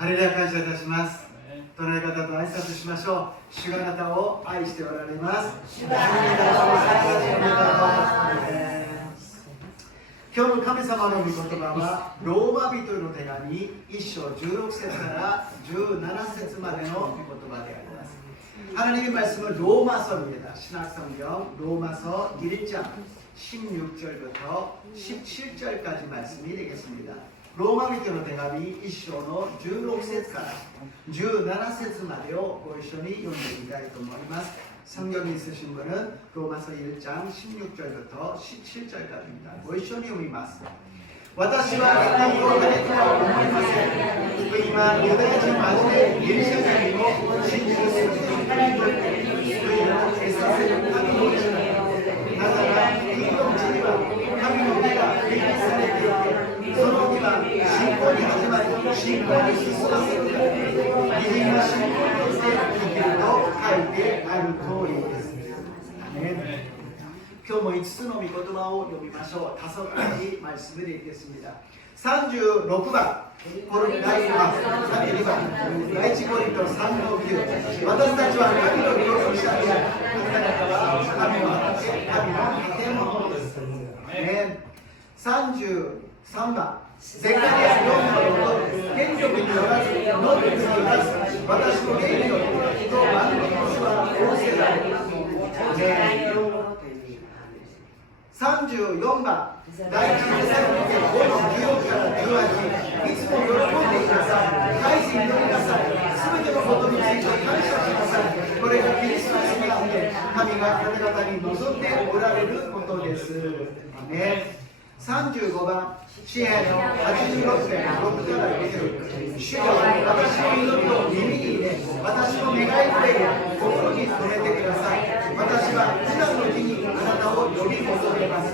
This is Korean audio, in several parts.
ハレルヤ、感謝いたします。隣の方と挨拶しましょう。主があなたを愛しておられます。主があなたを愛しておられます。今日の神様の御言葉はローマ人への手紙1章16節から17節までの御言葉であります。하나님의 말씀은 로마서입니다. 신학성경 로마서 1장 16절부터 17절까지 말씀이 되겠습니다. 로마 밑으로 대감이 1章の 16節から 17節までをご一緒に読んでみたいと思います。 성경이 있으신 분은 로마서 1장 16절부터 17절까지입니다. ご一緒に読みます。私は何を言われたとは思いません。今ユダヤ人までギリシャ人も信じる説に救いを得させる神の力。なぜなら国のうちには神の手が立てされていて、その日は信仰に始まり信仰に進ませるから。義人は信仰によって生きると書いてある通りです。今日も5つの御言葉を読みましょう。다섯 가지 말씀을 읽겠습니다. 36번第一コリント3の9、私たちは神の領域者である。あなた方は神の建物です。33番ゼカリア4の6、権力によらず能力によらず私の霊によって人を万人の主は仰せられる。34番第一テサロニケ5の16から18、いつも喜んでください。大事に祈りなさい。すべてのことについて感謝しなさい。これがキリストにあって神があなた方に望んでおられることです。35番詩篇の86編6から9、主よ私の祈りを耳に入れ、私の願い声を心に留めてください。私は苦難の日にあなたを呼び求めます。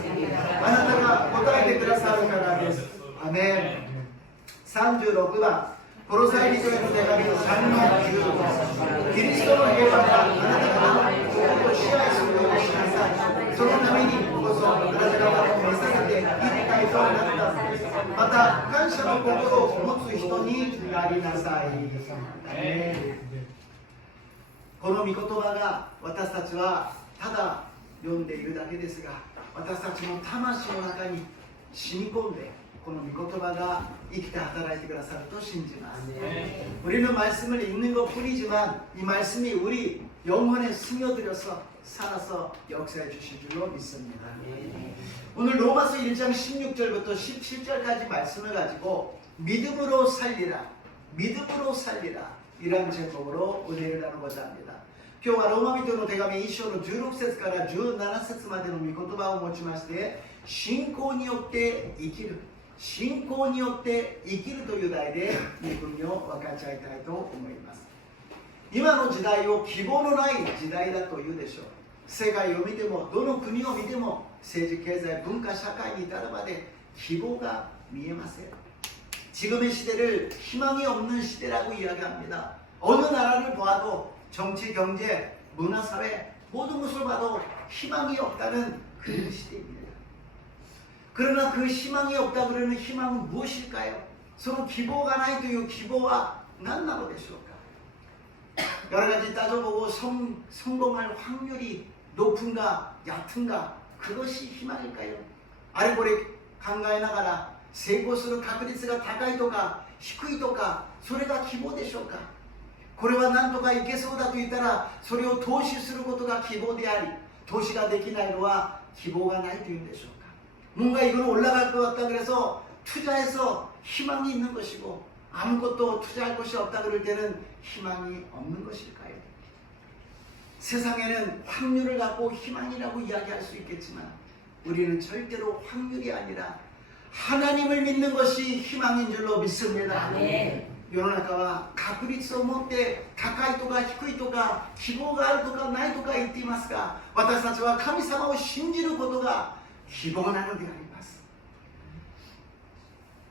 あなたが答えてくださるからです。アメン。36番コロサイ人への手紙3の15、キリストの平和があなた方の心を支配するようにしなさい。そのためにこそあなた方を召されて一体となったのです。また感謝の心を持つ人になりなさい。この御言葉が私たちはただ読んでいるだけですが、私たちの魂の中に染み込んでこの御言葉が生きて働いてくださると信じます。우리는 말씀을 읽는 것뿐이지만 이 말씀이 우리 영혼에 스며들어서 살아서 역사해 주실 줄로 믿습니다. 오늘 로마서 1장 16절부터 17절까지 말씀을 가지고 믿음으로 살리라, 믿음으로 살리라 이런 제목으로 은혜를 나누고자 합니다. 今日はローマ人の手紙1章の16節から17節までの御言葉を持ちまして、信仰によって生きる、信仰によって生きるという題で御国を分かち合いたいと思います。今の時代を希望のない時代だというでしょう。世界を見てもどの国を見ても政治経済文化社会に至るまで希望が見えません。지금의 시대를 희망이 없는 시대라고 이야기합니다. 어느 나라를 봐도 정치, 경제, 문화, 사회 모든 것을 봐도 희망이 없다는 그런 시대입니다. 그러나 그 희망이 없다 그러는 희망은 무엇일까요? その希望がないという希望は何なのでしょうか。 여러 가지 따져보고 성공할 확률이 높은가 얕은가 그것이 희망일까요? 아래고래考えながら成功する確率が高いとか低いとかそれが希望でしょうか。これは何とかいけそうだと言ったらそれを投資することが希望であり、投資ができないのは希望がないというんでしょうか。 뭔가 이거는 올라갈 것 같다 그래서 투자해서 희망이 있는 것이고 아무것도 투자할 것이 없다 그럴 때는 희망이 없는 것일까요? 세상에는 확률을 갖고 희망이라고 이야기할 수 있겠지만 우리는 절대로 확률이 아니라 하나님을 믿는 것이 희망인 줄로 믿습니다. 네. 世の中は確率を持って高いとか低いとか希望があるとかないとか言っていますが、私たちは神様を信じることが希望なのであります。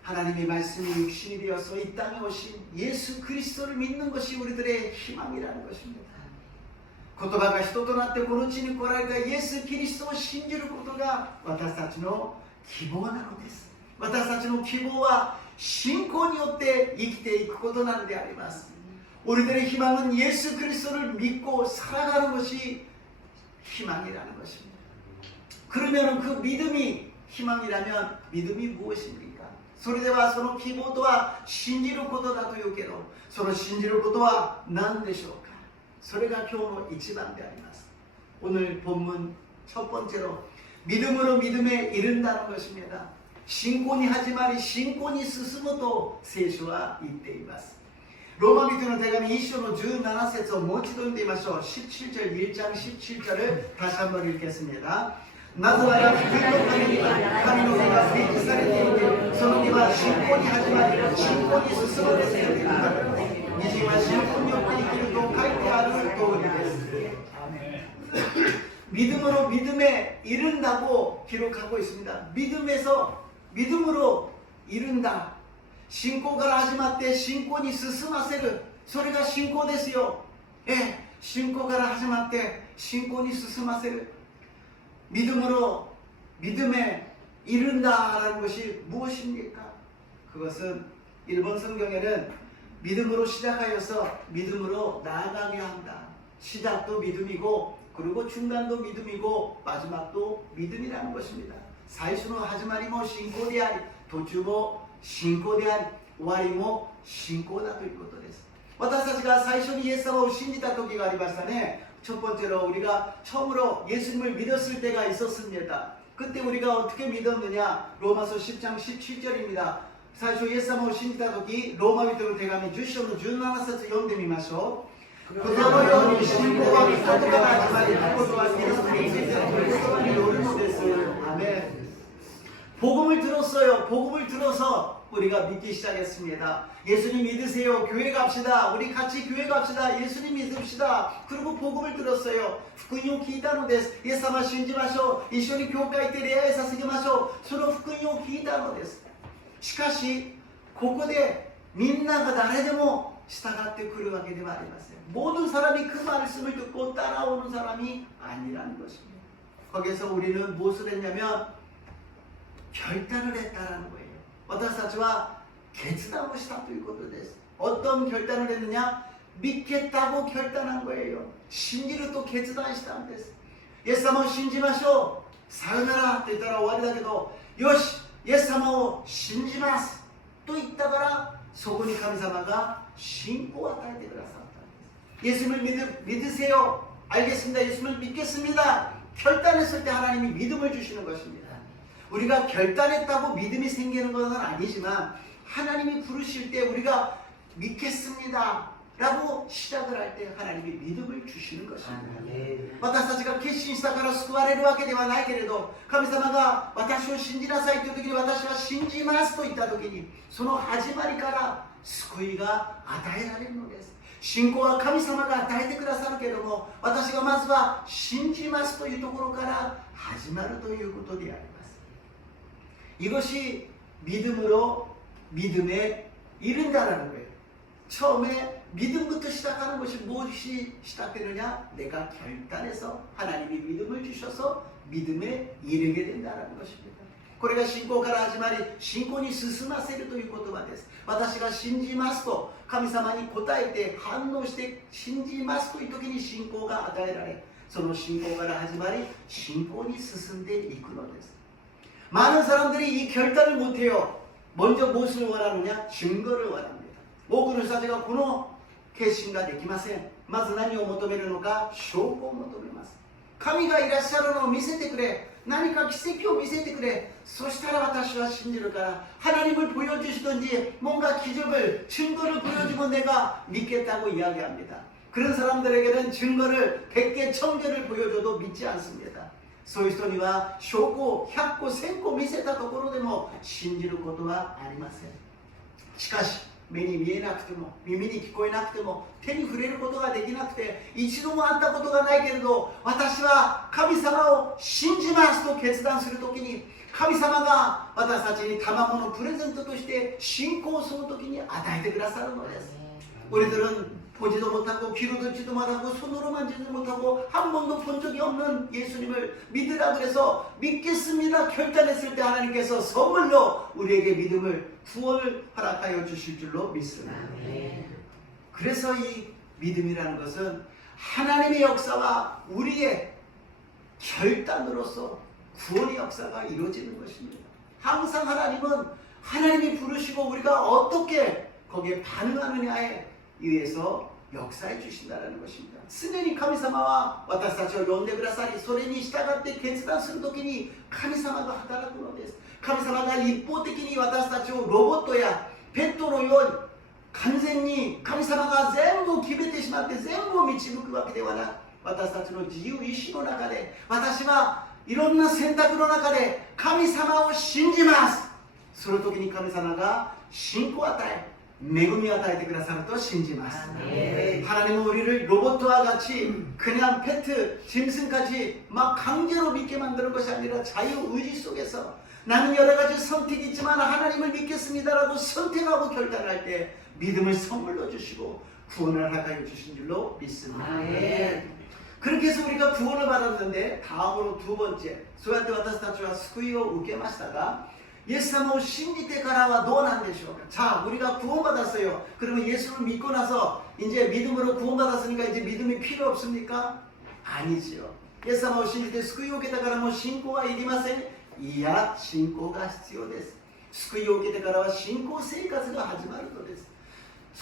하나님의 말씀이 육신이 되어서 이 땅에 오신 예수 그리스도를 믿는 것이 우리들의 희망이라는 것입니다. 言葉が人となってこの地に来られたイエス・キリストを信じることが私たちの希望なのです。私たちの希望は信仰によって生きていくことなのであります。우리들의 희망은 예수 그리스도를 믿고 살아가는 것이 희망이라는 것입니다. 그러면 그 믿음이 희망이라면 믿음이 무엇입니까? それではその希望とは信じることだというけど、その信じることは何でしょうか。それが今日の一番であります。 오늘 본문 첫 번째로 믿음으로 믿음에 이른다는 것입니다. 신권이 하지만 신권이 스스로도聖書は言っています。 로마 밑에는 대감이 1章の 17節を もう一度読んでみましょう。 17절 1장 17절을 다시 한번 읽겠습니다. 나사라가 불법하니까神の手が設置されていてその身は信仰に始まり信仰に進むですよ。虹は信仰によって生きると書いてある通りです。 믿음으로 믿음에 이른다고 기록하고 있습니다. 믿음으로 이른다. 신고가 하지마 때 신권이 스스마세를 소리가 신고 됐어요. 예, 신고가 하지마 때 신권이 스스마세를 믿음으로 믿음에 이른다라는 것이 무엇입니까? 그것은 일본 성경에는 믿음으로 시작하여서 믿음으로 나아가게 한다. 시작도 믿음이고 그리고 중간도 믿음이고 마지막도 믿음이라는 것입니다. 最初の始まりも信仰であり途中も信仰であり終わりも信仰だということです。私たちが最初にイエス様を信じた時がありましたね。첫 번째로 우리가 처음으로 예수님을 믿었을 때가 있었습니다. 그때 우리가 어떻게 믿었느냐? 로마서 10장 17절입니다. 最初イエス様を信じた時ローマ人の手紙10章の17節読んでみましょう。 그러므로 신고와 믿음과 마지막에 그것과 믿음을 이제는 그리스도만이 노리는 데서 아멘. 복음을 들었어요. 복음을 들어서 우리가 믿기 시작했습니다. 예수님 믿으세요. 교회 갑시다. 우리 같이 교회 갑시다. 예수님 믿읍시다. 그리고 복음을 들었어요.福音を聞いたのです。イエス様信じましょう。一緒に教会行って礼拝させましょう。その福音を聞いたのです。しかしここでみんなが誰でも従ってくるわけではありません. 모든 사람이 그 말씀을 듣고 따라오는 사람이 아니라는 것입니다. 거기에서 우리는 무엇을 했냐면 결단을 했다라는 거예요. 私たちは決断をしたということです. 어떤 결단을 했느냐? 믿겠다고 결단한 거예요. 신지를 또 결단했다는です. 예수님을 信じましょう. 사요나라 と言ったら終わりだけどよしイエス様を信じますと言ったからそこに神様が信仰を与えてくださったんです。 예수님을 믿으세요. 알겠습니다. 예수님을 믿겠습니다. 결단했을 때 하나님이 믿음을 주시는 것입니다. 우리가 결단했다고 믿음이 생기는 것은 아니지만 하나님이 부르실 때 우리가 믿겠습니다 라고 시작을 할 때 하나님이 믿음을 주시는 것입니다. 私たちが決心したから救われるわけではないけれど神様が私を信じなさいという時に私は信じますと言った時にその始まりから救いが与えられるのです。信仰は神様が与えてくださるけれども私がまずは信じますというところから始まるということであります。 이것이 믿음으로 믿음에 이른다라는 거예요. 처음에 믿음부터 시작하는 것이 무엇이 시작되느냐? 내가 결단해서 하나님이 믿음을 주셔서 믿음에 이르게 된다는 것입니다. これが信仰から始まり信仰に進ませるという言葉です。私が信じますと神様に答えて反応して信じますという時に信仰が与えられその信仰から始まり信仰に進んでいくのです。 많은 사람들이 이 결단을 못해요. 먼저 무엇을 원하느냐? 증거를 원합니다. 多くの人たちがこの決心ができません。まず何を求めるのか証拠を求めます。神がいらっしゃるのを見せてくれ。何か奇跡を見せてくれ。そしたら私は信じるから 하나님을 보여주시든지 뭔가 기적을 증거를 보여주면 내가 믿겠다고 이야기합니다. 그런 사람들에게는 증거를 100개 1000개를 보여줘도 믿지 않습니다. そういう人には証拠を100個1000個見せたところでも信じることはありません。しかし目に見えなくても耳に聞こえなくても手に触れることができなくて一度も会ったことがないけれど私は神様を信じますと決断するときに神様が私たちに卵のプレゼントとして信仰をその時に与えてくださるのです。 우리들은 보지도 못하고 귀로 듣지도 못하고 손으로 만지지도 못하고 한 번도 본 적이 없는 예수님을 믿으라 그래서 믿겠습니다 결단했을 때 하나님께서 선물로 우리에게 믿음을 구원을 허락하여 주실 줄로 믿습니다. 그래서 이 믿음이라는 것은 하나님의 역사와 우리의 결단으로서 구원의 역사가 이루어지는 것입니다. 항상 하나님은 하나님이 부르시고 우리가 어떻게 거기에 반응하느냐에 의해서 역사해 주신다는 것입니다. 常に神様は私たちを呼んでくださり、それに従って決断するときに神様が働くのです。神様が一方的に私たちをロボットやペットのように完全に神様が全部決めてしまって全部を導くわけではなく、私たちの自由意志の中で、私はいろんな選択の中で神様を信じます。その時に神様が信仰を与え恵みを与えてくださると信じます。 하나님은 우리를 로봇과 같이 그냥 페트, 짐승까지 막 강제로 믿게 만드는 것이 아니라 자유의지 속에서 나는 여러 가지 선택이 있지만 하나님을 믿겠습니다라고 선택하고 결단할 때 믿음을 선물로 주시고 구원을 허락하여 주신 줄로 믿습니다. 그렇게 해서 우리가 구원을 받았는데 다음으로 두 번째, そうやって私たちは救いを受けましたが 예수님을 信じてからはどうなんでしょうか? 자, 우리가 구원받았어요. 그러면 예수를 믿고 나서 이제 믿음으로 구원받았으니까 이제 믿음이 필요 없습니까? 아니지요. 예수님을 信じて救いを受けたからもう信仰はいりません。いや、信仰が必要です。救いを受けてからは信仰生活が始まるのです。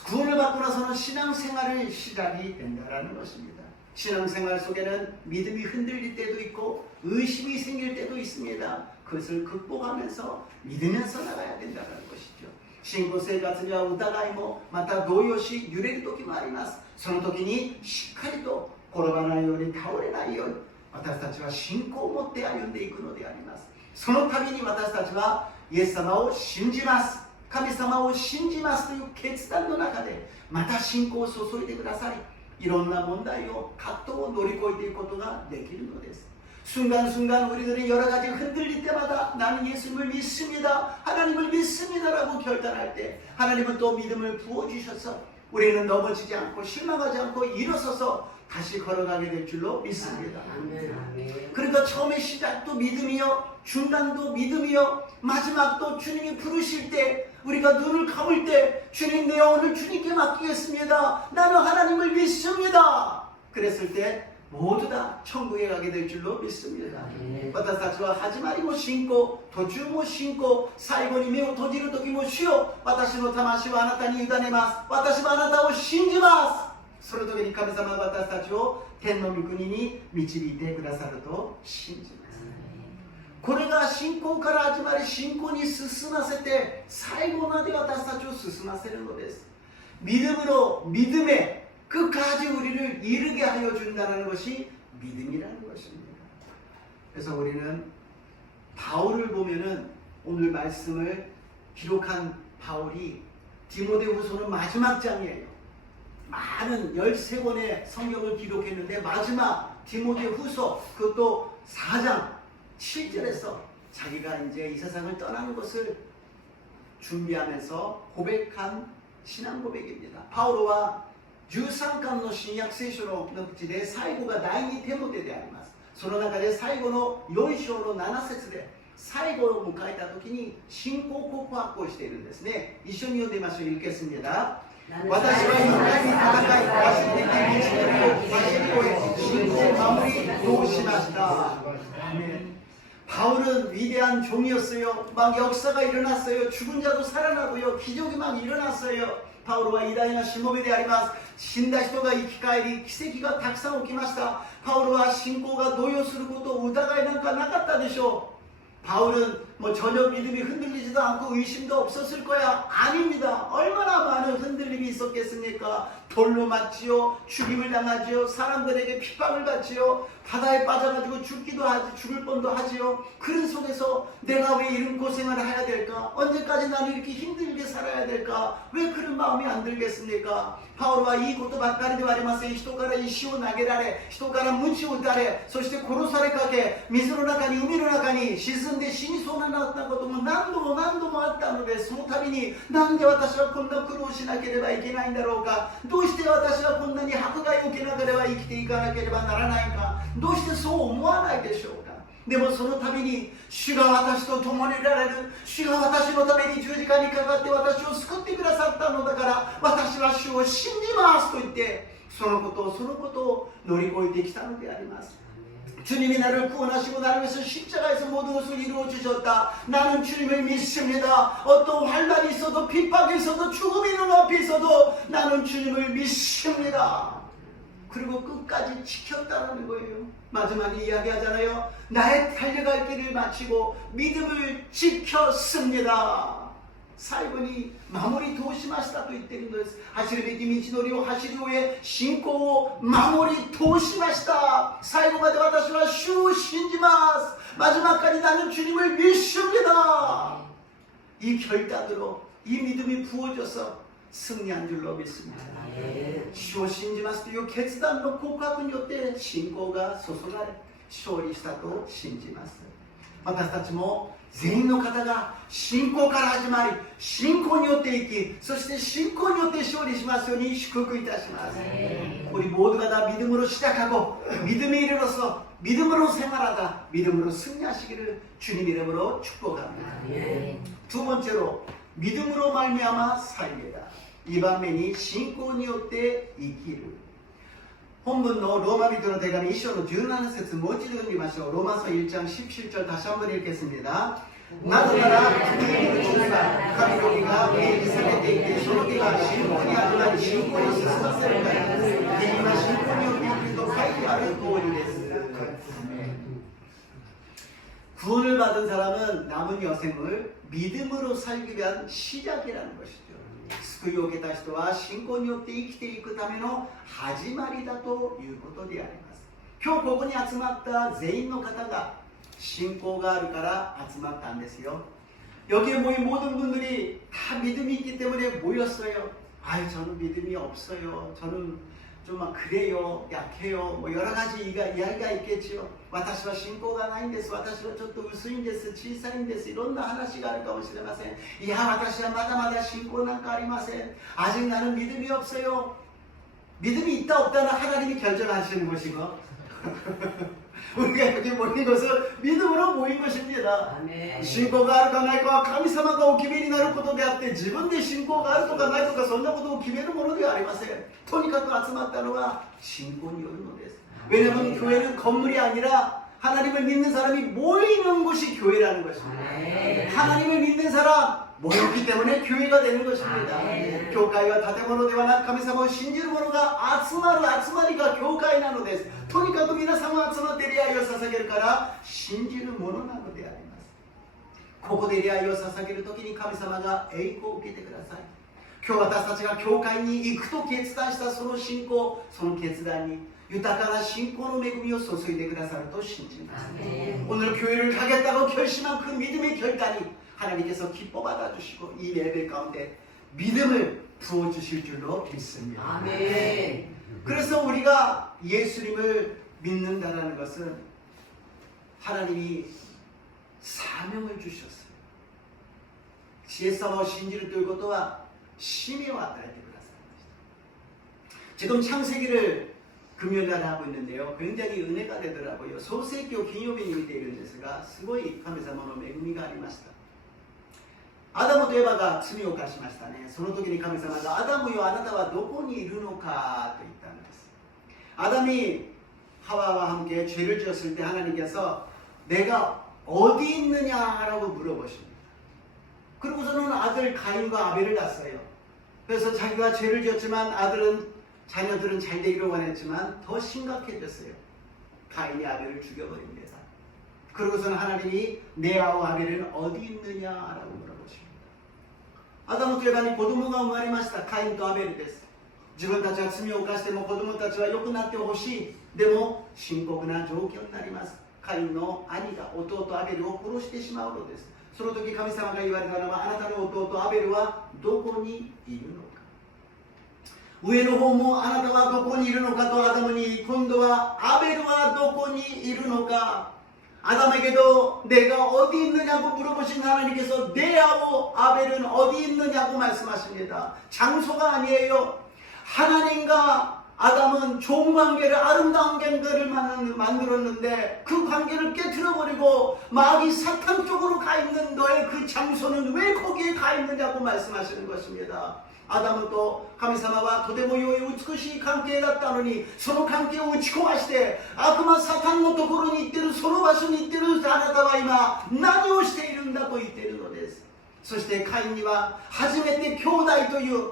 구원을 받고 나서는 신앙생활을 시작이 된다는 것입니다. 신앙생활 속에는 믿음이 흔들릴 때도 있고 의심이 생길 때도 있습니다. 그것을 극복하면서 믿으면서 나가야 된다는 것이죠. 신고生活には疑いもまた動揺し揺れる時もあります。その時にしっかりと転ばないように倒れないように私たちは信仰を持って歩んでいくのであります。その度に私たちはイエス様を信じます。神様を信じますという決断の中でまた信仰を注いでください。いろんな問題を葛藤を乗り越えていくことができるのです。 순간순간 우리들이 여러가지 흔들릴 때마다 나는 예수님을 믿습니다, 하나님을 믿습니다라고 결단할 때 하나님은 또 믿음을 부어주셔서 우리는 넘어지지 않고 실망하지 않고 일어서서 다시 걸어가게 될 줄로 믿습니다. 그러니까 처음에 시작도 믿음이요, 중간도 믿음이요, 마지막도 주님이 부르실 때 우리가 눈을 감을 때 주님 내 영혼을 주님께 맡기겠습니다, 나는 하나님을 믿습니다 그랬을 때 모두 다 천국에 가게 될 줄로 믿습니다. 私たちは始まりも信仰、途中も信仰、最後に目を閉じる時も主よ、私の魂はあなたに委ねます。私はあなたを信じます。その時に神様が私たちを天の御国に導いてくださると信じます。これが信仰から始まり信仰に進ませて最後まで私たちを進ませるのです。 믿음으로 믿음에 끝까지 우리를 이르게 하여 준다는 것이 믿음이라는 것입니다. 그래서 우리는 바울을 보면은 오늘 말씀을 기록한 바울이 디모데후서는 마지막 장이에요. 많은 13권의 성경을 기록했는데 마지막 디모데후서 그것도 4장 7절에서 자기가 이제 이 세상을 떠나는 것을 준비하면서 고백한 신앙 고백입니다. 바울과 13巻の新約聖書のうちで最後が第2テモテであります。その中で最後の4章の7節で最後を迎えた時に信仰告白をしているんですね。一緒に読んでみましょう。읽겠습니다。私は勇敢に戦い、走って道のりを走り終え、信仰を守り通しました。 바울은 위대한 종이었어요. 막 역사가 일어났어요. 죽은 자도 살아나고요. 기적이 막 일어났어요. 바울과 이다이나 신몸에 대하리마스. 死んだ人が生き返り奇跡がたくさん起きました。パウロは信仰が動揺することを疑いなんかなかったでしょう。 바울은 뭐 전혀 믿음이 흔들리지도 않고 의심도 없었을 거야. 아닙니다. 얼마나 많은 흔들림이 있었겠습니까? 돌로 맞지요, 죽임을 당하지요, 사람들에게 핍박을 받지요, 바다에 빠져가지고 죽기도 하지, 죽을 뻔도 하지요. 그런 속에서 내가 왜 이런 고생을 해야 될까? 언제까지 나는 이렇게 힘들게 살아야 될까? 왜 그런 마음이 안 들겠습니까? パウロはいいことばっかりではありません。人から石を投げられ、人から鞭を打たれ、そして殺されかけ、水の中に海の中に沈んで死にそうになったことも何度も何度もあったのので、そのたびになんで私はこんな苦労しなければいけないんだろうか、どうして私はこんなに迫害を受けなければ生きていかなければならないか、どうしてそう思わないでしょうか。でもそのたびに主が私と共にいられる、主が私のために十字架にかかって私を救ってくださったのだから、私は主を信じますと言って、そのことを乗り越えてきたのであります。주님이 나를 구원하시고 나를 위해서 십자가에서 모든 것을 이루어 주셨다. 나는 주님을 믿습니다. 어떤 환난이 있어도 핍박이 있어도 죽음이 눈앞에 있어도 나는 주님을 믿습니다. 그리고 끝까지 지켰다는 거예요. 마지막에 이야기하잖아요. 나의 달려갈 길을 마치고 믿음을 지켰습니다. 最後に守り通しましたと言っているのです。走るべき道のりを走り終え、信仰を守り通しました。最後まで私は主を信じます。마지막까지 나는 주님을 믿습니다. 이 결단으로 이 믿음이 부어져서 승리한 줄로 믿습니다. 주を信じますという決断の告白によって信仰が注がれ、勝利したと信じます。私たちも全員の方が信仰から始まり、信仰によって生き、そして信仰によって勝利しますように祝福いたします。우리 모두가 다 믿음으로 시작하고 믿음에 이르러서 믿음으로 생활하다 믿음으로 승리하시기를 주님 이름으로 축복합니다. 두 번째로 믿음으로 말미암아 살리다. 이 반면이信仰によって生きる。本文のローマ人の手紙1章の17節もう一度読みましょう。ローマ書1장 17절 다시 한번 읽겠습니다. 나도나라 그의 주가神の義が明示されていて、その義が信仰にあるなり信仰に進ませるから、義は信仰によって生きると書いてある通りです。 구원을 받은 사람은 남은 여생을 믿음으로 살기 위한 시작이라는 것이죠. 救いを受けた人は信仰によって生きていくための始まりだということであります。今日ここに集まった全員の方が信仰があるから集まったんですよ。 여기에 모인 모든 분들이 다 믿음이 있기 때문에 모였어요. 아유, 저는 믿음이 없어요. 저는 좀 그래요, 약해요, 뭐 여러 가지 이야기가 있겠지요. 私は信仰がないんです。私はちょっと薄いんです。小さいんです。いろんな話があるかもしれません。いや、私はまだまだ信仰なんかありません。 아직 나는 믿음이 없어요. 믿음이 있다 없다는 하나님이 결정하시는 것이고 우리가 여기 모인 것은 믿음으로 모인 것입니다. 신고가 あるかないかは神様がお決めになることであって、自分で信仰があるとかないとかそんなことを決めるものではありません。とにかく集まったのは信仰によるのです。 왜냐하면 교회는 건물이 아니라 하나님을 믿는 사람이 모이는 곳이 교회라는 것입니다. 하나님을 믿는 사람 모였기 때문에 교회가 되는 것입니다. 교회가 建物ではなく神様を信じる者が集まる集まりが教会なのです。とにかく皆さんが集まって礼拝を捧げるから信じるものなのであります。ここで礼拝を捧げるときに神様が栄光を受けてください。今日私たちが教会に行くと決断したその信仰、その決断に豊かな信仰の恵みを注いでくださると信じます。 오늘 교회를 가겠다고 결심한 그 믿음의 결단이 하나님께서 기뻐 받아주시고 이 예배 가운데 믿음을 부어주실 줄로 믿습니다. 아멘. 그래서 우리가 예수님을 믿는다는 것은 하나님이 사명을 주셨어요. イエス様を信じるということは使命を与えてくださいました。 지금 창세기를 금요일날 하고 있는데요. 굉장히 은혜가 되더라고요. 소세교 기념일이 되는 데스가 すごい神様の恵みがありました。 アダムとエバが罪を犯しましたね。その時に神様がアダムよ、あなたはどこにいるのかと言ったんです。 아담이 하와와 함께 죄를 지었을 때 하나님께서 내가 어디 있느냐라고 물어보십니다. 그리고서는 아들 가인과 아벨을 낳았어요. 그래서 자기가 죄를 지었지만 자녀들은 잘 되기를 원했지만 더 심각해졌어요. 가인이 아벨을 죽여버립니다. 그러고서는 하나님이 네아와 아벨은 어디 있느냐라고 물어보십니다. 아담とエバに子供が生まれました。カインとアベルです。自分たちは罪を犯しても子供たちは良くなってほしい。でも深刻な状況になります。カインの兄が弟アベルを殺してしまうのです。その時神様が言われたのは、あなたの弟アベルはどこにいるのか。上の方もあなたはどこにいるのかとアダムに、今度はアベルはどこにいるのか。 아담에게도 내가 어디 있느냐고 물어보신 하나님께서 레아와 아벨은 어디 있느냐고 말씀하십니다. 장소가 아니에요. 하나님과 아담은 좋은 관계를, 아름다운 관계를 만들었는데 그 관계를 깨트려버리고 마귀 사탄 쪽으로 가 있는 너의 그 장소는 왜 거기에 가 있느냐고 말씀하시는 것입니다. 아담은 또神様はとても良い美しい関係だったのに、その関係を打ち壊して悪魔サタンのところに行ってる、その場所に行ってるあなたは今何をしているんだと言っているのです。そしてカインには初めて兄弟という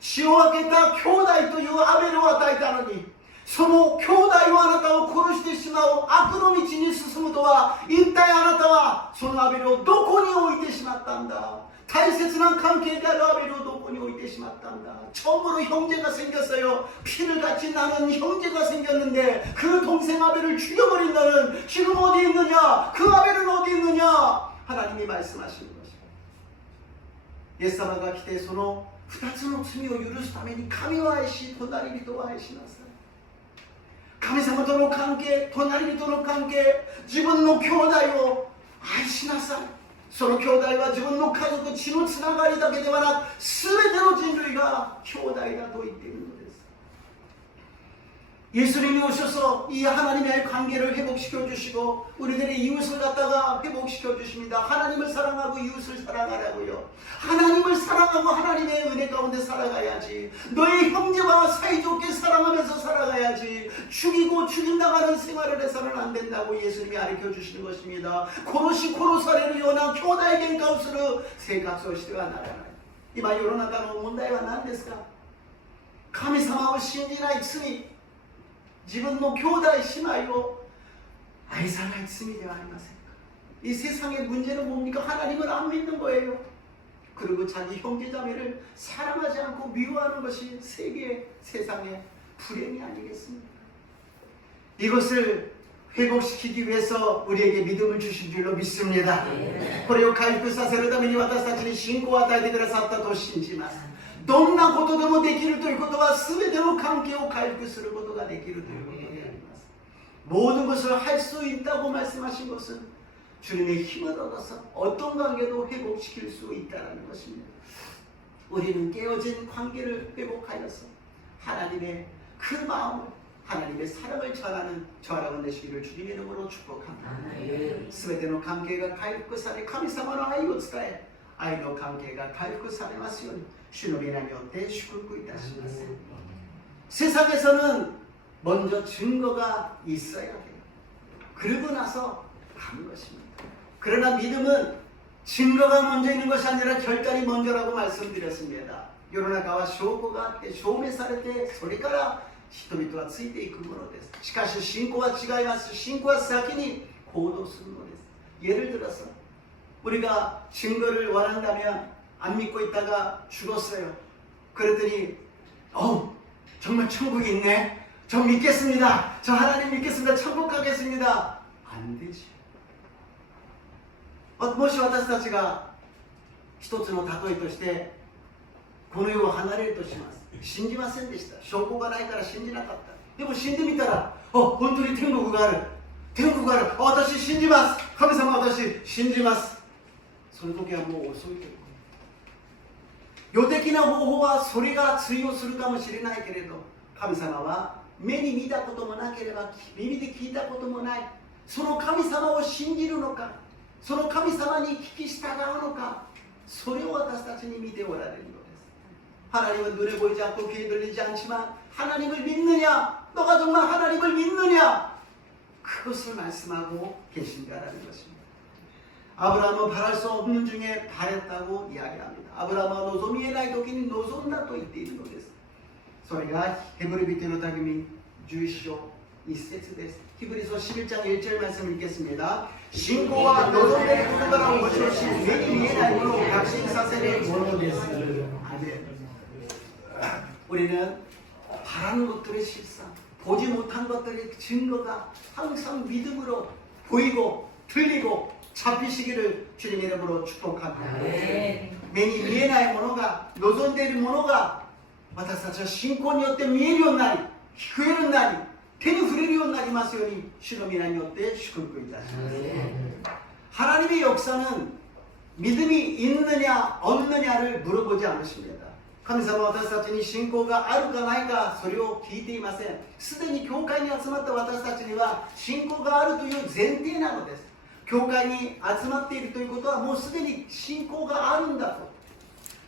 血を分けた兄弟というアベルを与えたのに、その兄弟をあなたを殺してしまう悪の道に進むとは、一体あなたはそのアベルをどこに置いてしまったんだ。大切な関係であるアベルをどこに置いてしまったんだ。처음으로 형제가 생겼어요. 피를 같이 나눈 형제가 생겼는데 그 동생 아벨을 죽여버린 너는 지금 어디 있느냐? 그 아벨은 어디 있느냐? 하나님이 말씀하시는 것입니다. イエス様が来てその2つの罪を許すために神を愛し隣人を愛しなさい。神様との関係、隣人の関係、自分の兄弟を愛しなさい。その兄弟は自分の家族、血のつながりだけではなく全ての人類が兄弟だと言っているのです。 예수님이 오셔서 이 하나님의 관계를 회복시켜 주시고 우리들의 이웃을 갖다가 회복시켜 주십니다. 하나님을 사랑하고 이웃을 사랑하라고요. 하나님을 사랑하고 하나님의 은혜 가운데 살아가야지. 너의 형제와 사이좋게 사랑하면서 살아가야지. 죽이고 죽인다가는 생활을 해서는 안 된다고 예수님이 가르쳐 주시는 것입니다. 고로시 고로사레를 요나 교다의 겐가우스를 생각소시대가 나라나요. 이마 요로나가노 문제가何ですか? 神様を信じない罪、自分の兄弟姉妹を愛さない罪ではありませんか。이 세상의 문제는 뭡니까? 하나님을 안 믿는 거예요. 그리고 자기 형제자매를 사랑하지 않고 미워하는 것이 세상의 불행이 아니겠습니까? 이것을 회복시키기 위해서 우리에게 믿음을 주신 줄로 믿습니다. これを回復させるために私たちに信仰を与えてくださったと信じます。どんなことでもできるということは全ての関係を回復することができるということであります。 모든 것을 할 수 있다고 말씀하신 것은 주님의 힘을 얻어서 어떤 관계도 회복시킬 수 있다는 것입니다. 우리는 깨어진 관계를 회복하여서 하나님의 그 마음을, 하나님의 사랑을 전하는 저라고 되시기를 주님의 이름으로 축복합니다. 全ての関係が回復され、神様の愛を伝え、愛の関係が回復されますように主の皆によって祝福いたします。 세상에서는 먼저 증거가 있어야 돼요. 그러고 나서 가는 것입니다. 그러나 믿음은 증거가 먼저 있는 것이 아니라 결단이 먼저라고 말씀드렸습니다. 요로나가와 쇼고가あって、証明されて、それから人々はついていくものです。しかし信仰は違います。信仰は先に行動するのです。 예를 들어서 우리가 증거를 원한다면 안 믿고 있다가 죽었어요. 그랬더니 정말 천국이 있네. 저 믿겠습니다. 저 하나님 믿겠습니다. 천국 가겠습니다. 안 되지. もし私たちが一つの例えとしてこの世を離れるとします。信じませんでした。証拠がないから信じなかった。でも死んでみたら、本当に天国がある。天国がある。私信じます。神様私信じます。その時はもう遅いという。世的な方法はそれが通用するかもしれないけれど、神様は目に見たこともなければ耳で聞いたこともない、その神様を信じるのか、その神様に聞き従うのか、それを私たちに見ておられるのです。 하나님은 눈에 보이지 않고 귀에 들리지 않지만 하나님을 믿느냐, 너가 정말 하나님을 믿느냐, 그것을 말씀하고 계신다라는 것입니다. 아브라함은 바랄 수 없는 중에 바랬다고 이야기합니다. 아브라함은 노점이 에나이 도끼니 노점다と言っているのです。それがヘブル人の手紙11章1節です。ヒブリ書11장 1절 말씀 읽겠습니다. 신고와 노점의言葉をしし目に見えないものを確信させるものです。 아멘. 우리는 바라는 것들의 실상, 보지 못한 것들의 증거가 항상 믿음으로 보이고 들리고 잡히시기를 주님의 이름으로 축복합니다. 目に見えないものが、望んでいるものが私たちは信仰によって見えるようになり、聞こえるようになり、手に触れるようになりますように主の皆によって祝福いたします。 하나님의 역사는 믿음이 있느냐 없느냐를 물어보지 않으십니다. 神様は私たちに信仰があるかないかそれを聞いていません。すでに教会に集まった私たちには信仰があるという前提なのです。教会に集まっているということはもうすでに信仰があるんだと。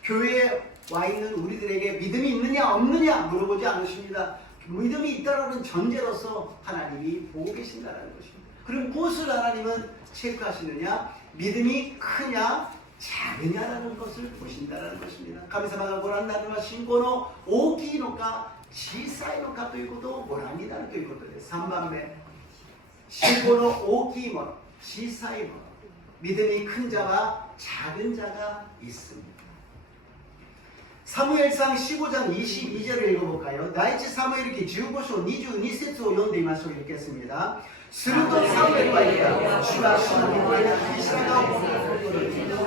교회에 와 있는 우리들에게 믿음이 있느냐 없느냐 물어보지 않으십니다. 믿음이 있다라는 전제로서 하나님이 보고 계신다는 것입니다. 그럼 무엇을 하나님은 체크하시느냐? 믿음이 크냐 작으냐라는 것을 보신다는 것입니다. 神様がご覧になるのは信仰の大きいのか小さいのかということをご覧になるということです。3番目、信仰の大きいもの、小さいもの、믿음이 큰 자와 작은 자가 있습니다. 사무엘상 15장 22절을 읽어볼까요? 나이치 사무엘기 15章 22節を読んでみましょう。 읽겠습니다. するとサムエルは言った。主は主の御声に聞き従う者。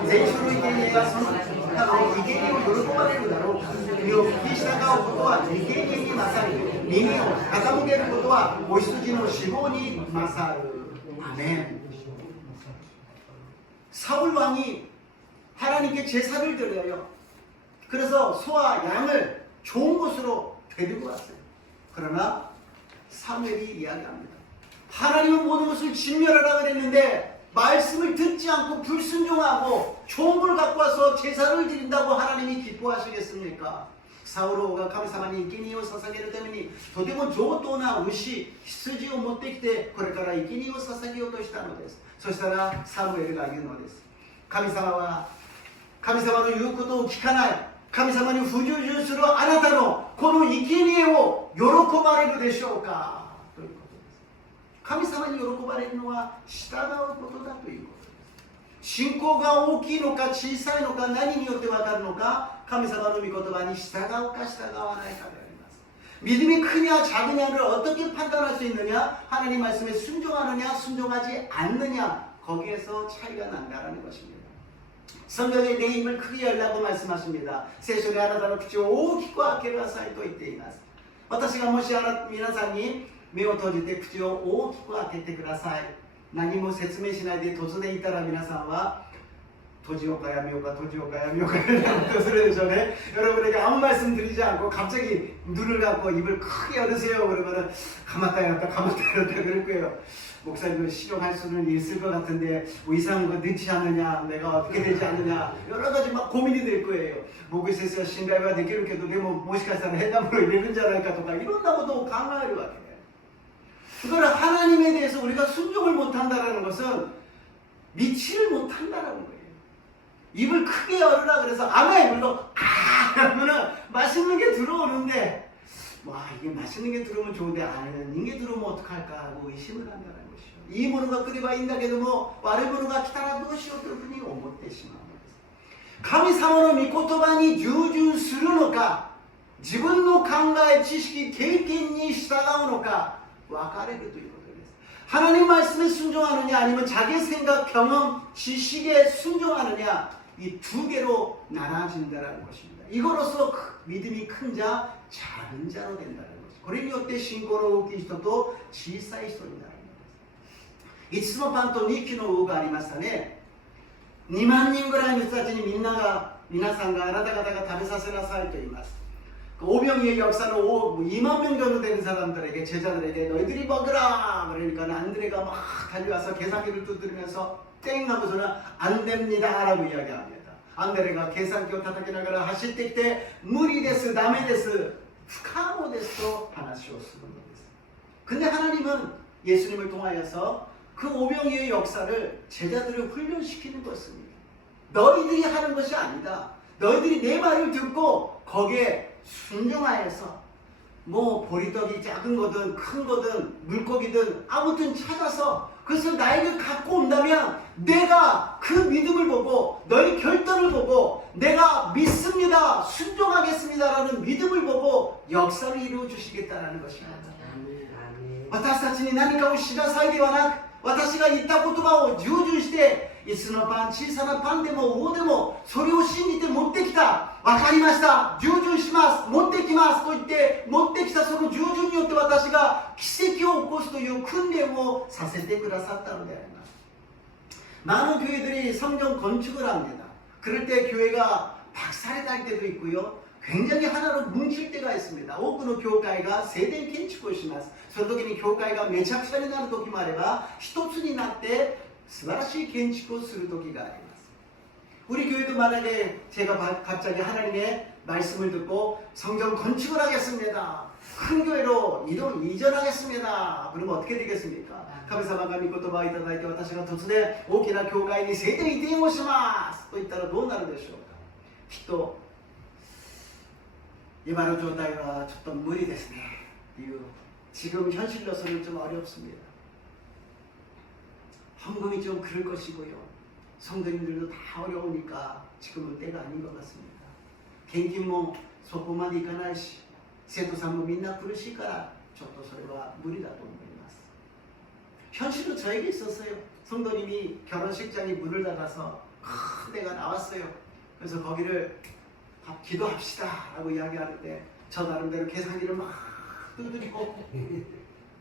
全種の生贄がその他の生贄を喜ばれるだろうか。身を聞き従うことは生贄に勝る。耳を傾けることはお羊の死亡に勝る。アメン。 사울 왕이 하나님께 제사를 드려요. 그래서 소와 양을 좋은 곳으로 데리고 왔어요. 그러나 사무엘이 이야기합니다. 하나님은 모든 것을 진멸하라 그랬는데 말씀을 듣지 않고 불순종하고 좋은 걸 갖고 와서 제사를 드린다고 하나님이 기뻐하시겠습니까? 사울호가神様に生贄を捧げるためにとても上等な牛、羊を持ってきてこれから生贄を捧げようとしたのです。そしたらサムエルが言うのです。神様は神様の言うことを聞かない、神様に不従順するあなたのこの生贄を喜ばれるでしょうかということです。神様に喜ばれるのは従うことだということです。信仰が大きいのか小さいのか何によって分かるのか、神様の御言葉に従うか従わないかであります。 믿음이 크냐 작으냐를 어떻게 판단할 수 있느냐? 하나님 말씀에 순종하느냐 순종하지 않느냐, 거기에서 차이가 난다는 것입니다. 성경에 내 힘을 크게 열라고 말씀하십니다.聖書であなたの口を大きく開けなさいと言っています。私がもし皆さんに目を閉じて口を大きく開けてください、何も説明しないで突然言ったら皆さんは閉じようかやめようか閉じようかやめようかとするでしょうね。 여러분에게 아무 말씀 드리지 않고 갑자기 눈을 감고 입을 크게 열으세요. 그러면 감았다 열었다 감았다 열었다 그럴 거예요. 목사님을 실용할 수는 있을 것 같은데 이상한 거 넣지 않느냐, 내가 어떻게 되지 않느냐, 여러 가지 막 고민이 될 거예요. 목에서 신뢰가 느끼게 되면 모시카사는 해담으로 이르는 지 않을까とか 이런다고도 강화하려 하게 돼요. 그걸 하나님에 대해서 우리가 순종을 못한다는 것은 믿지를 못한다는 거예요. 입을 크게 열으라 그래서 아멘 물고 아 하면은 맛있는 게 들어오는데 와 이게 맛있는 게 들어오면 좋은데 아는 게 들어오면 어떡할까 하고 의심을 한다는 것이죠. いいものが来ればいいんだけども悪いものが来たらどうしようというふうに思ってしまうのです。神様の御言葉に従順するのか、自分の考え知識経験に従うのか分かれるということです。 하나님 말씀에 순종하느냐 아니면 자기 생각, 경험, 지식에 순종하느냐, 이 두 개로 나눠진다는 것입니다. 이거로서 믿음이 큰 자, 작은 자로 된다는 것입니다. これによって信仰の大きい人と小さい人になるのです。5つのパンと2匹の魚がありましたね。2万人ぐらいの人たちに皆さんがあなた方が食べさせなさいと言います。 오병이의 역사는 2만 명 정도 되는 사람들에게, 제자들에게 너희들이 먹으라 그러니까 안드레가 막 달려와서 계산기를 두드리면서 땡 하고서는 안 됩니다 라고 이야기합니다. 안드레가 계산기を叩きながら走ってきて無理ですダメです不可能ですと話をするのです。 근데 하나님은 예수님을 통하여서 그 오병이의 역사를 제자들을 훈련시키는 것입니다. 너희들이 하는 것이 아니다. 너희들이 내 말을 듣고 거기에 순종하여서 뭐 보리떡이 작은 거든 큰 거든 물고기든 아무튼 찾아서 그것을 나에게 갖고 온다면 내가 그 믿음을 보고 너희 결단을 보고 내가 믿습니다 순종하겠습니다 라는 믿음을 보고 역사를 이루어 주시겠다는 것입니다. 私たちに何かを知らさいではなく私が言った言葉を従順して椅子のパン、小さなパンでも棒でもそれを信じて持ってきた。わかりました、従順します、持ってきますと言って持ってきたその従順によって私が奇跡を起こすという訓練をさせてくださったのであります。 많은 교회들이 성경 건축을 합니다. 그럴 때 교회가 박살이 날 때도 있고요, 굉장히 하나로 뭉칠 때가 있습니다. 多くの教会が聖殿建築をします。その時に教会がめちゃくちゃになる時もあれば、一つになって素晴らしい建築をする時があります。 우리 교회도 만약에 제가 갑자기 하나님의 말씀을 듣고 성경 건축을 하겠습니다, 큰 교회로 이전하겠습니다, 그러면 어떻게 되겠습니까? 神様が御言葉をいただいて、私が突然大きな教会に聖殿移転をしますと言ったらどうなるでしょうか。きっと今の状態はちょっと無理ですねっていう、 지금 현실로서는 좀 어렵습니다. 헌금이 좀 그럴 것이고요, 성도님들도 다 어려우니까 지금은 때가 아닌 것 같습니다. 献金もそこまでいかないし、生徒さんもみんな苦しいから、ちょっとそれは無理だと思います。 현실로 저에게 있었어요. 성도님이 결혼식장에 문을 닫아서 큰 데가 나왔어요. 그래서 거기를 기도합시다 라고 이야기하는데, 저 나름대로 계산기를 막 두드리고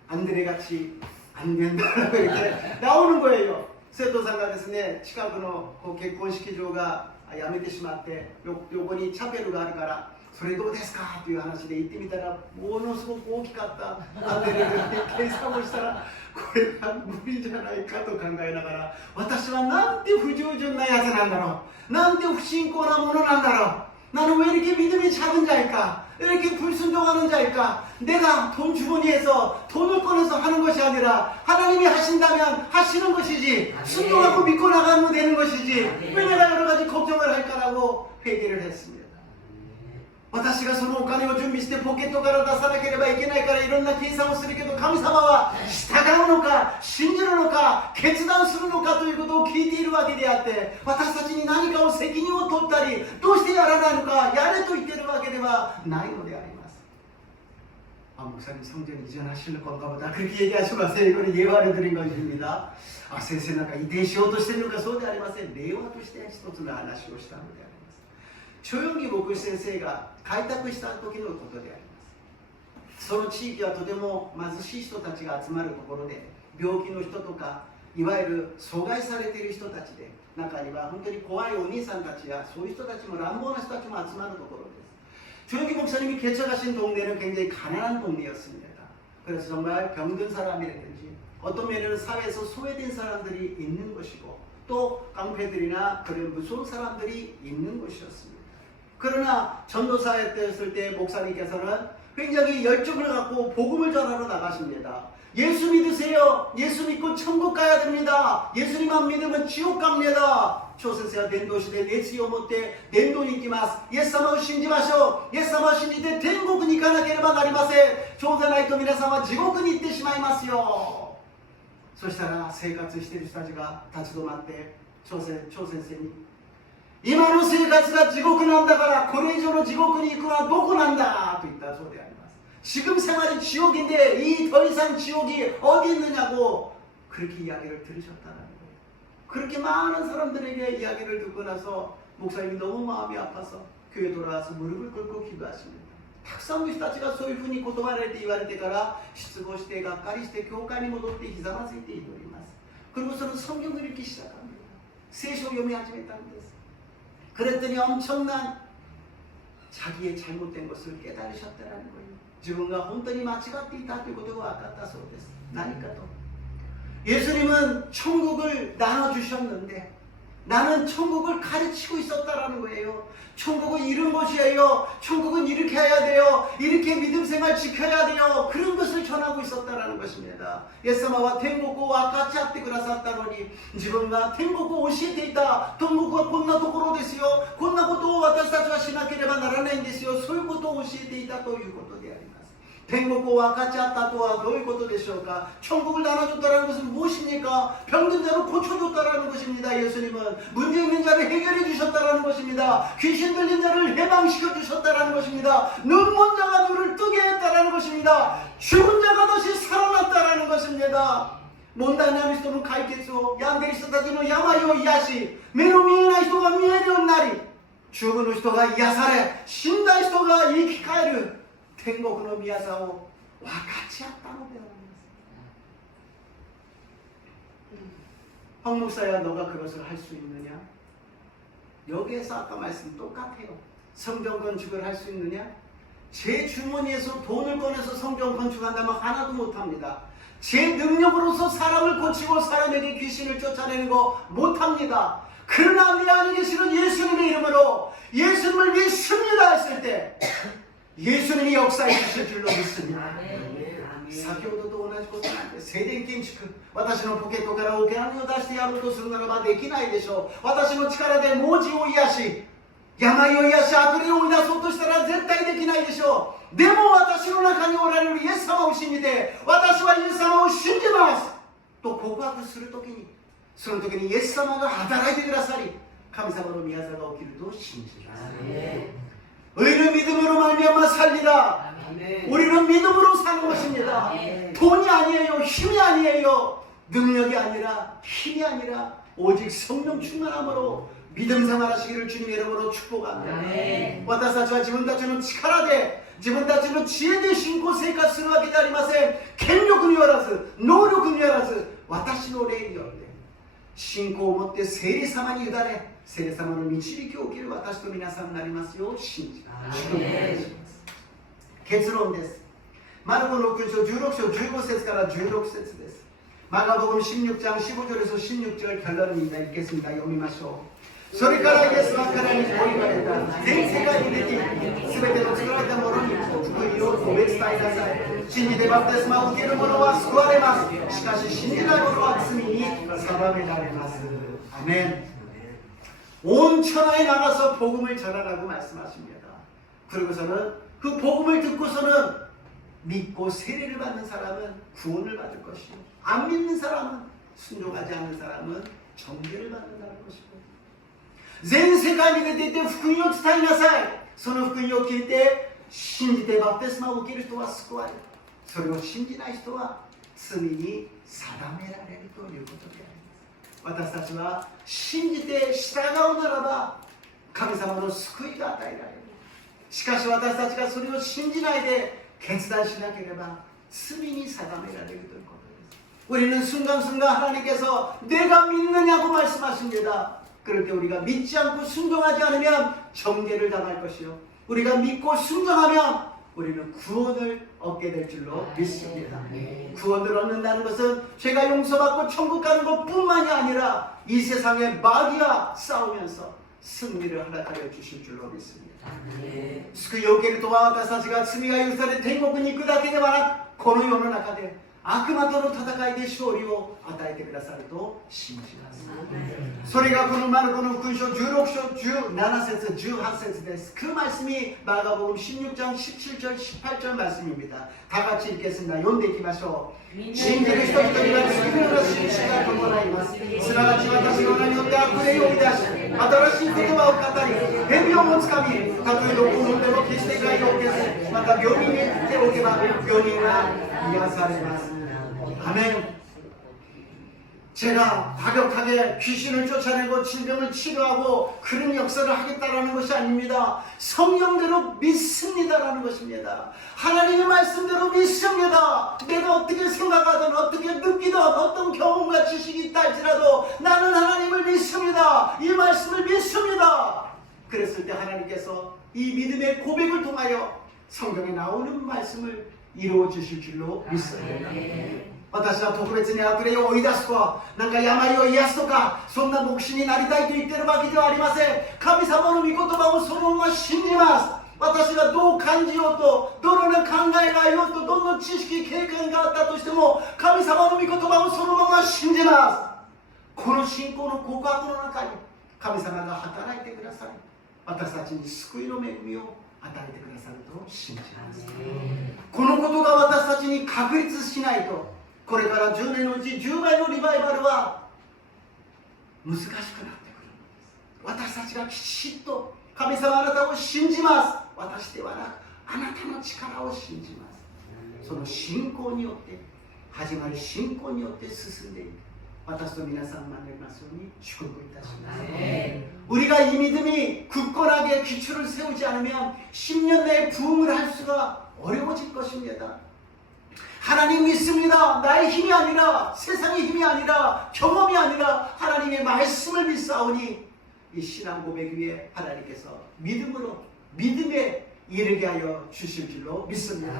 안드레같이 안 된다라고 이렇게 나오는 거예요. 生徒さんがですね、近くの結婚式場がやめてしまって、横にチャペルがあるからそれどうですかという話で行ってみたら、ものすごく大きかったアンデレで計算をしたら、これは無理じゃないかと考えながら、私はなんて不従順なやつなんだろう、なんて不信仰なものなんだろう、 나는 왜 이렇게 믿음이 작은 자일까? 왜 이렇게 불순종하는 자일까? 내가 돈 주머니에서 돈을 꺼내서 하는 것이 아니라 하나님이 하신다면 하시는 것이지, 순종하고 믿고 나가면 되는 것이지, 왜 내가 여러 가지 걱정을 할까라고 회개를 했습니다. 私がそのお金を準備してポケットから出さなければいけないからいろんな計算をするけど、神様は従うのか信じるのか決断するのかということを聞いているわけであって、私たちに何かを責任を取ったり、どうしてやらないのかやれと言っているわけではないのであります。 목사님 성전 이전하시는 건가 보다 그렇게 얘기하지 마세요. 이거는 예화를 드린 것입니다. 先生なんか移転しようとしているのか、そうでありません。令和として一つの話をしたのであります。 조용기牧師先生が開拓した時のことであります。その地域はとても貧しい人たちが集まるところで、病気の人とかいわゆる阻害されている人たちで、中には本当に怖いお兄さんたちやそういう人たちも乱暴な人たちも集まるところです。 조용기 목사님이 개척하신 동네는 굉장히 가난한 동네였습니다. 그래서 정말 병든 사람이라든지 어떤 면에는 사회에서 소외된 사람들이 있는 것이고, 또 깡패들이나 그런 무서운 사람들이 있는 것이었습니다. 그러나 전도사에 때였을 때 목사님께서는 굉장히 열정을 갖고 복음을 전하러 나가십니다. 예수 믿으세요. 예수 믿고 천국 가야 됩니다. 예수님만 믿으면 지옥 갑니다. 挑戦者は伝道師で熱意を持って伝道に行きます。イエス様を信じましょう。イエス様を信じて天国に行かなければなりません。そうでないと皆さんは地獄に行ってしまいますよ。そしたら生活している人たちが立ち止まって張先生に、今の生活が地獄なんだから、これ以上の地獄に行くのはどこなんだと言ったそうであります。 지금 생활이 지옥인데 이 더 이상 지옥이 어디 있느냐고 그렇게 이야기를 들으셨다는 거예요. 그렇게 많은 사람들에게 이야기를 듣고 나서 목사님이 너무 마음이 아파서 교회 돌아와서 무릎을 꿇고 기도하십니다. たくさんの人たちがそういうふうに言葉れて言われてから失望してがっかりして教会に戻ってひざまずいて祈ります。 그리고 저는 성경을 읽기 시작합니다. 聖書を読み始めたんです。 그랬더니 엄청난 자기의 잘못된 것을 깨달으셨다는 거예요. 自分が本当に間違っていたということが分かったそうです。何かと、 예수님은 천국을 나눠주셨는데 나는 천국을 가르치고 있었다라는 거예요. 천국은 이런 것이에요. 천국은 이렇게 해야 돼요. 이렇게 믿음 생활 지켜야 돼요. 그런 것을 전하고 있었다라는 것입니다. イエス様は天国を分かち合ってくださったのに、自分が天国を教えていた。天国はこんなところですよ。こんなことを私たちはしなければならないんですよ。そういうことを教えていたということであります。 天国を分かち合ったとはどういうことでしょうか。 천국을 나눠줬다는 것은 무엇입니까? 병든 자를 고쳐줬다는 것입니다. 예수님은 문제 있는 자를 해결해 주셨다는 것입니다. 귀신 들린 자를 해방시켜 주셨다는 것입니다. 눈먼 자가 눈을 뜨게 했다는 것입니다. 죽은 자가 다시 살아났다는 것입니다. 問題のある人の解決を、病んでいる人たちの病を癒し、目の見えない人が見えるようになり、中部の人が癒され、死んだ人が生き返る天国の御業を分かち合ったのであります。황 목사야, 너가 그것을 할 수 있느냐? 여기에서 아까 말씀 똑같아요. 성경 건축을 할 수 있느냐? 제 주머니에서 돈을 꺼내서 성경 건축한다면 하나도 못합니다. 제 능력으로서 사람을 고치고 사람에게 귀신을 쫓아내는 거 못합니다. 그러나 내 안에 계시는 예수님의 이름으로 예수님을 믿습니다 했을 때 예수님이 역사해 주실 줄로 믿습니다. 先ほどと同じことなんです。静電建築、私のポケットからお金を出してやろうとするならばできないでしょう。私の力で文字を癒し、病を癒し、悪霊を追い出そうとしたら絶対できないでしょう。でも私の中におられるイエス様を信じて、私はイエス様を信じますと告白するときに、その時にイエス様が働いてくださり、神様の御業が起きると信じます。 의를 믿음으로 말미암아 살리라. 우리는 믿음으로 사는 것입니다. 돈이 아니에요, 힘이 아니에요, 능력이 아니라 힘이 아니라 오직 성령 충만함으로 믿음 생활하시기를 주님의 이름으로 축복합니다. 私たちは自分たちの力で、自分たちの知恵で信仰生活するわけではありません。権力によらず、能力によらず、私の霊によって信仰を持って聖霊様に委ね、聖霊様の導きを受ける私と皆さんになりますよう信じます。結論です。マルコの福音書16章15節から16節です。マガ복음 16장 15절에서 16절 결론입니다. 읽겠습니다. 読みましょう。それからイエスは彼にこう言われた。全世界に出て行き、すべての作られたものに福音を述べ伝えなさい。信じてバプテスマを受ける者は救われます。しかし信じない者は罪に定められます。アメン。 온 천하에 나가서 복음을 전하라고 말씀하십니다. 그리고서는 그 복음을 듣고서는 믿고 세례를 받는 사람은 구원을 받을 것이고, 안 믿는 사람은, 순종하지 않는 사람은 정죄를 받는다는 것이고, 全世界に出て行って福音を伝えなさい。その福音を聞いて信じてバプテスマを受ける人は救われる。それを信じない人は罪に定められるということであります。 私たちは信じて従うならば神様の救いが与えられる。しかし私たちがそれを信じないで決断しなければ罪に定められるということです。 우리는 순간순간 하나님께서 내가 믿느냐고 말씀하십니다. 그럴 때 우리가 믿지 않고 순종하지 않으면 정죄를 당할 것이요, 우리가 믿고 순종하면 우리는 구원을 얻게 될 줄로 믿습니다. 구원을 얻는다는 것은 죄가 용서받고 천국 가는 것뿐만이 아니라 이 세상의 마귀와 싸우면서 승리를 허락하여 주실 줄로 믿습니다. 救いを受けるとは私たちが罪が許され天国に行くだけではなく、この世の中で悪魔との戦いで勝利を与えてくださると信じます。それがこのマルコの福音書16章17節18節です。그 말씀이 마가복음 16장 17절 18절 말씀입니다. 다 같이 읽겠습니다. 読んでいきましょう。信じる人々には次のような印が伴います。すなわち私の名によって悪霊を追い出し、新しい言葉を語り、蛇をもつかみ、たとえどこをでも決して害を受けず、また病人に手を置けば病人は癒されます。 아멘. 제가 과격하게 귀신을 쫓아내고 질병을 치료하고 그런 역사를 하겠다라는 것이 아닙니다. 성령대로 믿습니다라는 것입니다. 하나님의 말씀대로 믿습니다. 내가 어떻게 생각하든 어떻게 느끼든 어떤 경험과 지식이 있다 할지라도 나는 하나님을 믿습니다. 이 말씀을 믿습니다. 그랬을 때 하나님께서 이 믿음의 고백을 통하여 성경에 나오는 말씀을 이루어 주실 줄로 믿습니다. 私は特別に悪霊を追い出すとか、なんか病を癒すとか、そんな牧師になりたいと言っているわけではありません。神様の御言葉をそのまま信じます。私がどう感じようと、どのような考えがようと、どの知識経験があったとしても、神様の御言葉をそのまま信じます。この信仰の告白の中に神様が働いてくださり、私たちに救いの恵みを与えてくださると信じます。このことが私たちに確立しないと、これから10年のうち10倍のリバイバルは難しくなってくるんです。私たちがきちっと神様あなたを信じます。私ではなくあなたの力を信じます。その信仰によって 하지만 신고によって進んでいく私と皆さん만날ますように祝福いたします。 우리가 이 믿음이 굳건하게 기초를 세우지 않으면 10년 내에 부흥을 할 수가 어려워질 것입니다. 하나님 믿습니다. 나의 힘이 아니라 세상의 힘이 아니라 경험이 아니라 하나님의 말씀을 믿사오니 이 신앙 고백 위에 하나님께서 믿음으로 믿음에 이르게 하여 주실 줄로 믿습니다.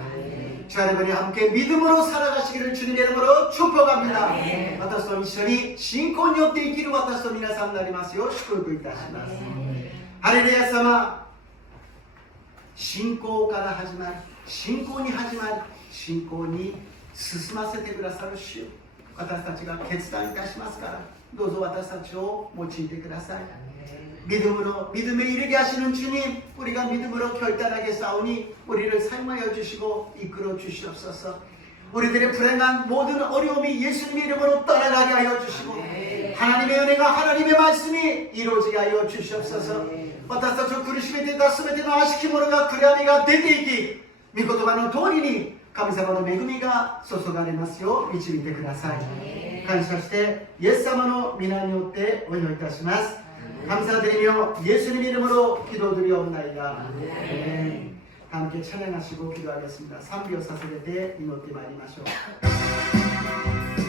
자, 여러분이 함께 믿음으로 살아가시기를 주님의 이름으로 축복합니다. 私と一緒に信仰によって生きる私と皆さんになりますよう祝福いたします。ハレルヤ様、信仰から始まる、信仰に始まる、信仰に進ませてくださる主、私たちが決断いたしますから、どうぞ私たちを用いてください。 믿음으로 믿음에 이르게 하시는 주님, 우리가 믿음으로 결단하게 싸우니 우리를 사용하여 주시고 이끌어 주시옵소서. 우리들의 불행한 모든 어려움이 예수님의 이름으로 떠나가게 하여 주시고 하나님의 은혜가 하나님의 말씀이 이루어지게 하여 주시옵소서. 私たちを苦しめていた全ての悪しき者が暗闇が出ていき、御言葉の通りに神様の恵みが注がれますよう導いてください。感謝してイエス様の皆によってお祈りいたします。 감사드리며 예수님 이름으로 기도드리옵나이다. 아멘. 함께 찬양하시고 기도하겠습니다. 3秒させて祈ってまいりましょう。